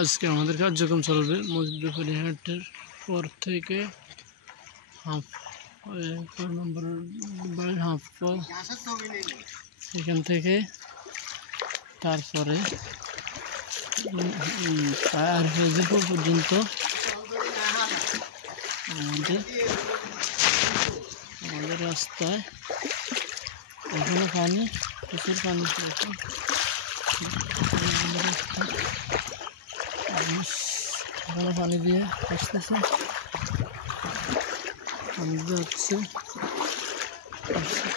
আজকে আমাদের কার্যক্রম চলবে মসজিদপুরিহাটের পর থেকে নম্বর সেখান থেকে তারপরে প্রায় আরিফাজিপুর পর্যন্ত আমাদের রাস্তায় এখানে পানি প্রচুর পানি এখানে পানি দিয়ে আসতেছে পানি যাচ্ছে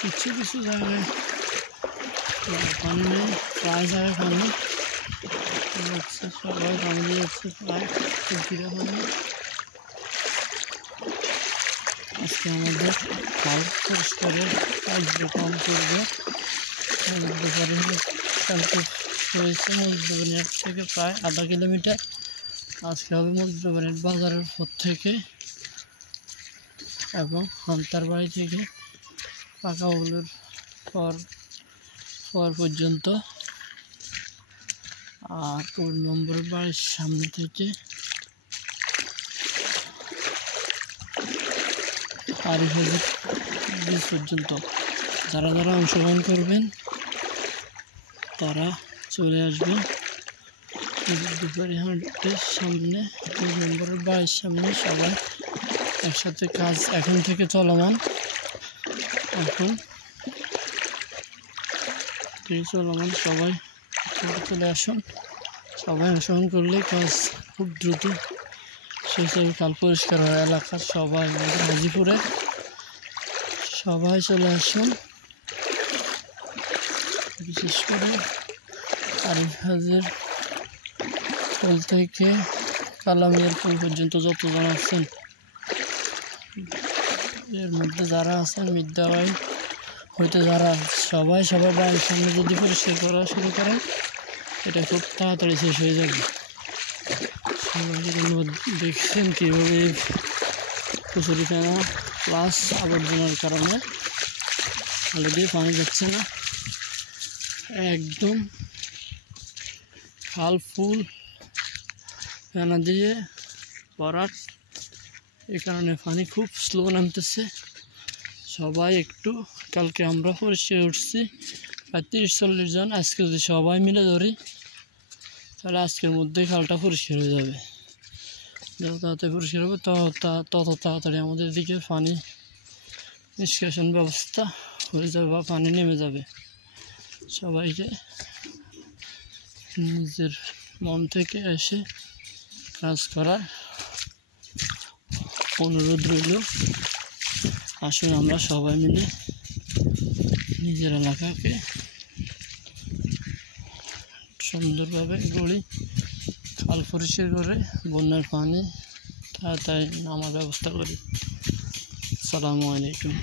কিছু কিছু জায়গায় পানি নেই প্রায় জায়গায় পানি যাচ্ছে সবাই পানি দিয়ে যাচ্ছে প্রায় টুকিরা পানি আজকে আমাদের খাল পরিষ্কারের কার্যক্রম করবে কালকে হয়েছে মসজিদপুরিহাট থেকে প্রায় 0.5 কিলোমিটার আজকে হবে মসজিদপুরিহাট বাজারের পর থেকে এবং হামতার বাড়ি থেকে পাকাগুলোর পর পর্যন্ত আর 2 নম্বর বাড়ির সামনে থেকে আরিফাজি ব্রিজ পর্যন্ত যারা যারা অংশগ্রহণ করবেন তারা চলে আসবেন মসজিদপুরিহাটের সামনে 2 নম্বরের বাড়ির সামনে সবাই একসাথে কাজ এখন থেকে চলমান সবাই চলে আসুন সবাই অংশগ্রহণ করলে কাজ খুব দ্রুত শেষ হবে খাল পরিষ্কার হয় এলাকার সবাই আমাদের হাজিপুরে সবাই চলে আসুন বিশেষ করে আরিফাজের পোল থেকে কালামিয়ার পোল পর্যন্ত যতজন আছেন এর মধ্যে যারা আছেন মিদ্যাবাই হইতে যারা সবাই বাড়ির সামনে যদি পরিষ্কার করা শুরু করেন এটা খুব তাড়াতাড়ি শেষ হয়ে যাবে সবাইকে ধন্যবাদ দেখছেন কীভাবে কচুরিখানা প্লাস আবর্জনার কারণে অলরেডি পানি যাচ্ছে না একদম খাল ফুল ফেনা দিয়ে ভরাট এই কারণে পানি খুব স্লো নামতেছে সবাই একটু কালকে আমরা পরিষ্কার উঠছি প্রায় 30-40 জন আজকে যদি সবাই মিলে ধরি তাহলে আজকের মধ্যে খালটা পরিষ্কার হয়ে যাবে যত তাড়াতাড়ি পরিষ্কার হবে তত তাড়াতাড়ি আমাদের দিকে পানি নিষ্কাশন ব্যবস্থা হয়ে যাবে বা পানি নেমে যাবে সবাইকে নিজের মন থেকে এসে কাজ করার অনুরোধ রইল আসুন আমরা সবাই মিলে নিজের এলাকাকে সুন্দরভাবে গড়ি খাল পরিষ্কার করে বন্যার পানি তাড়াতাড়ি নামার ব্যবস্থা করি। আসসালামু আলাইকুম।